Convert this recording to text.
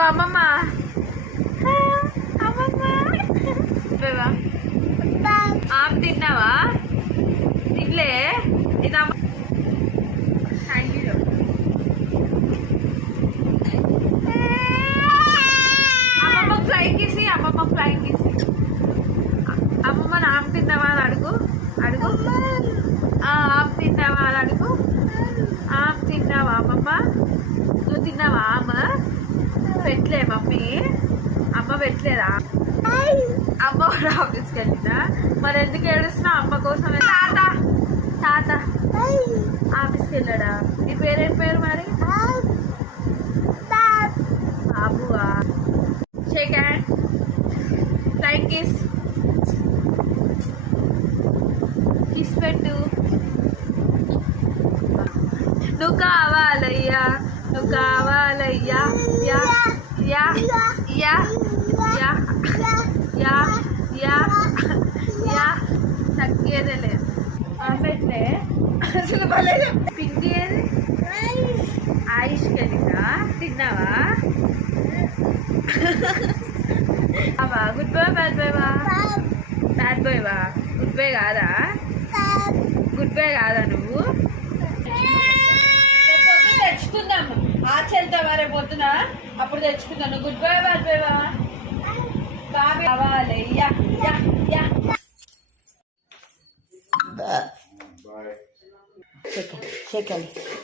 ఇగో అమ్మమ్మ అమ్మమ్మ ఆమె తిన్నావా? తినలే. ఇది అమ్మ అమ్మమ్మ ఫ్లైంగ్ ఇసి, అమ్మమ్మ ఫ్లైంగ్ ఇసి. అమ్మమ్మ ఆమె తిన్నావా అని అడుగు. అడుగు ఆమె తిన్నావా అని అడుగు. ఆమె తిన్నావా అమ్మమ్మ? నువ్వు తిన్నావా? అమ్మ పెట్టలే మమ్మీ, అమ్మ పెట్టలేదా? అమ్మ కూడా ఆఫీస్కి వెళ్ళిందా? మరి ఎందుకు ఏడుస్తున్నా? అమ్మ కోసం. తాత తాత ఆఫీస్కి వెళ్ళాడా? నీ పేరేం పేరు మరి? బాబువా? Shake hand, flying kiss, kiss పెట్టు. నువ్వు కావాలయ్యా, నువ్వు కావాలయ్యా. యా యా యా యా యా యా యా తగ్గేదే లేదు. పెట్టే అసలు బాగాలేదు. పిండి ఏది? ఆయుష్కి వెళ్ళిందా? తిన్నావా? అవా గుడ్ బాయ్ బ్యాడ్ బాయ్ వా? బ్యాడ్ బాయ్ వా? గుడ్ బాయ్ కాదా? గుడ్ బాయ్ కాదా నువ్వు? రేపు తెచ్చుకుందాము. ఆచెళ్తావా రేపు పొద్దున? అప్పుడు తెచ్చుకుందాను. గుడ్ బాయ్ బ్యాడ్ బాయ్ వా? బాబీ కావాలి. యా యా యా. Shake it.